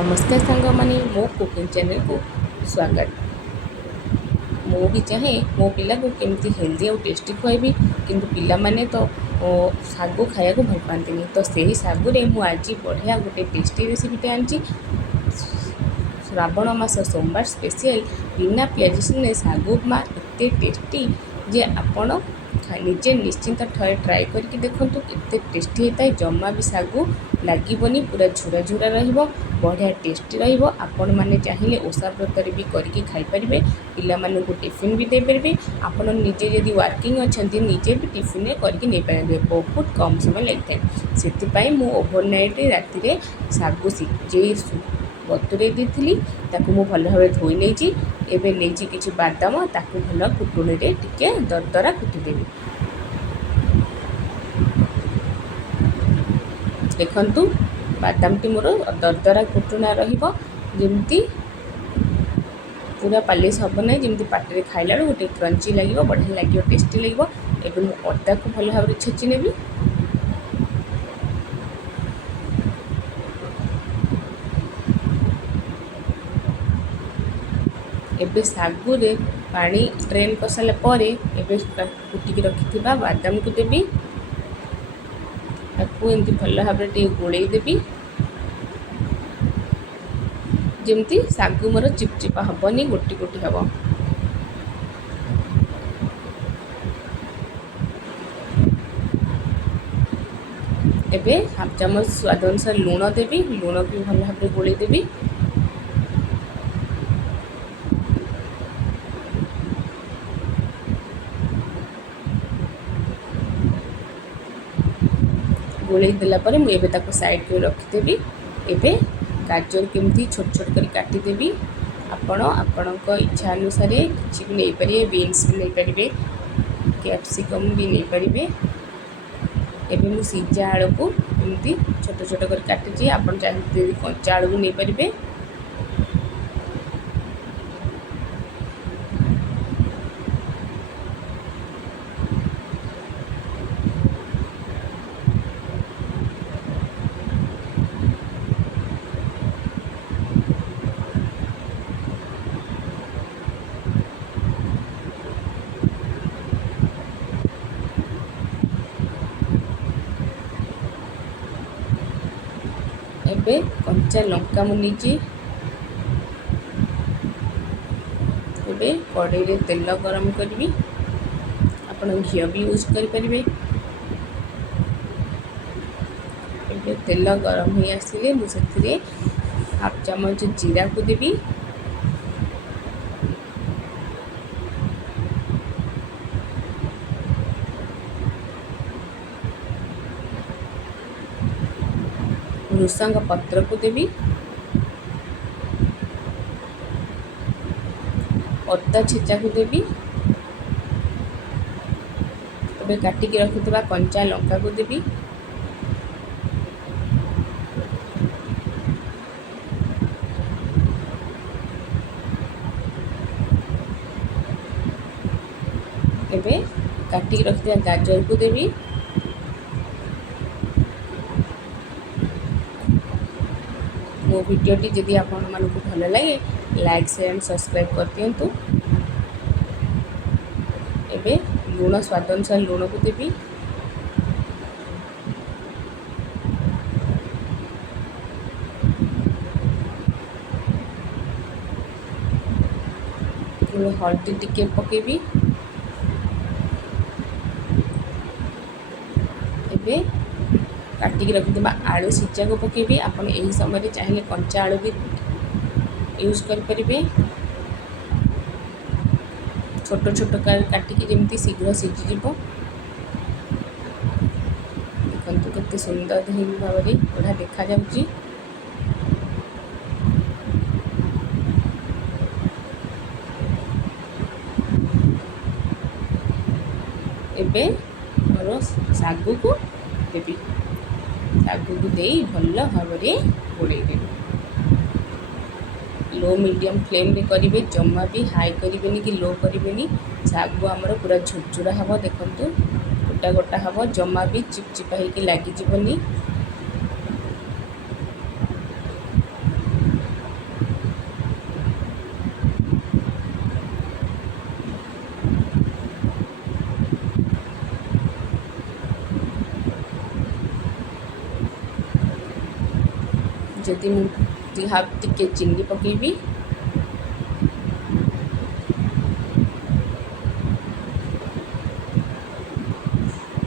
नमस्कार सांग माने मो कुकिंग चैनल को स्वागत। मो भी चाहे मो पिला को केमती हेल्दी और टेस्टी खुआबी किंतु पिला माने तो सागु खाया को भल पाती तो सही सागुरे मु आज बढ़िया गोटे टेस्टी रेसिपीटे आनी। श्रावण मास सोमवार स्पेशल बिना पियाज रसुन सागु उपमा एते टेस्टी जे आपण निजे निश्चिंत थे ट्राए करके देखूँ केते टेस्टी होता है। जमा भी सागु लगे पूरा झुरा झुरा रहिबो बढ़िया टेस्टी रहिबो। आपण माने चाहिए ओषा व्रत भी करके खाई पारिबे, पिला मानू को टिफिन भी दे पारिबे। आपण निजे यदि वर्किंग अछंती निजे भी टिफिन में करके नहीं पारे, बहुत कम समय लगता है। से मु ओवरनाइट राति रे सागु सिझे बतुरे दी ताकू मु भल भाव धोई नहीं एबे नहीं किसी बादाम ताकू भल कुटुणी रे टिके दरदरा कुटिदेवी। देखंतु बादाम टी मोर दरदरा कुटुना रहिबो जेमती पूरा पालिश हब ना, जमी पाटे खाइला गोटे क्रंची लगे बढ़िया लगे टेस्टी लगे। एबे मु अदा को भल भाव छेची नेबी। एबे सागु रे पानी ड्रेन कर सारा पर एबे कुटिकी रखिथिबा बादाम को देबी, ताकू एमती भल भाव गोलई देबी जेमती सागु मोर चिपचिपा हबनी, गोटी गोटी हब। एबे हाफ चामच स्वाद अनुसार लूण देबी, लूण भी भल भाव गोलई देबी। गोलई देला परे मु एबे ताको साइड के रखिदेबी। एबे गाजर केमती छोट छोट कर काटिदेबी। आपण आपणक इच्छा अनुसार किसी भी नहीं पारे, बीन्स भी नहीं पारे, कैप्सिकम भी नहीं पारे। एबे मु सिझा आलू को एमती छोट छोट कर काटिची, आपण चाहिए कंचा आलू भी नहीं पारे। एबे कंचा लंका मुनीची एबे कड़ाई रे तेल गरम करबी, आपण घी भी यूज कर परिबे। एबे तेल गरम हो आसिले मु सेथिरे हाफ चामच जीरा को देबी, भृषंग पत्र को देबी, अदा छेचा को देबी। एबे काटिकी रखिथिबा कंचा लंका को देबी। एबे काटिकी रखिथिबा गाजर को देबी। मो वीडियोटी जदि आपण मानकु भल लगे लाइक शेयर एंड सब्सक्राइब कर दियंतु। एबे लूण स्वाद अनुसार लूण को देबी। हल्दी टिके पकेबी। एबे काटिकी रखिथिबा आलू सिझा को पकेबी। आपण एही समय चाहिए कंचा आलू भी यूज कर परिबे। छोट छोट कर काटिकी जेमती शीघ्र सिझी जिवो। देखंतु केते सुंदर हेई भाबरे बढा देखा जाउची। एबे मोर सागु को देबी, सागु को दे भल भाव गोलई देबी। लो मीडियम फ्लेम रे करेंगे, जमा भी हाई करेंगे कि लो करेंगे। सागु आमर पूरा झुरझुरा हम, देखंतु गोटा गोटा हम, जमा भी चिपचिपा होगी लगिजी। जदि टिके चीनी पकेबी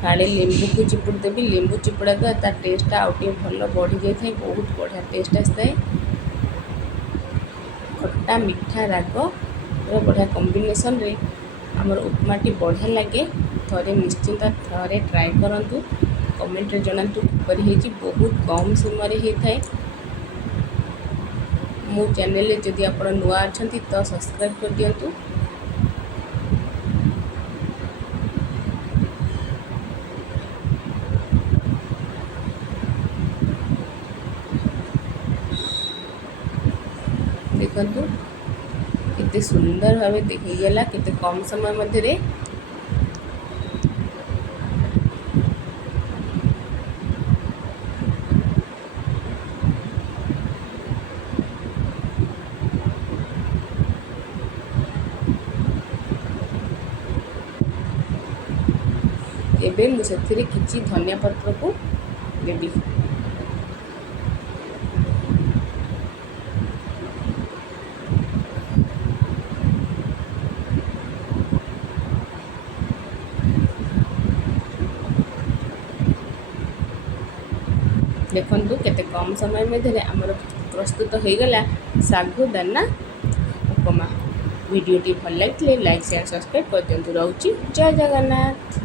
फाड़े लेंबू को चिपुड़ देवी। लेंबू चिपुड़ा द्वारा तार टेस्टा आउटे भल बढ़ी जाए, बहुत बढ़िया टेस्ट आसता है। खट्टा मीठा राग बढ़िया कॉम्बिनेशन रे आमर उपमाटी बढ़िया लगे। थरे निश्चिंत थरे ट्राए करंतु, कमेंट रे जणांतु किपरि हेछि। बहुत कम समय रे थाए। मो चैनल रे जदि आपण नुआ अछंती तो सब्सक्राइब कर दियंतु। देखंतु कितने सुंदर भाव देखला, कितने कम समय मध्य एबे मुझे किसी धनिया पत्र को देवी। देखंतु केते कम समय में आमर प्रस्तुत हो गला सागु दाना उपमा। वीडियोटी भल लगे लाइक शेयर सब्सक्राइब कर दियंतु। रहउची जय जगन्नाथ।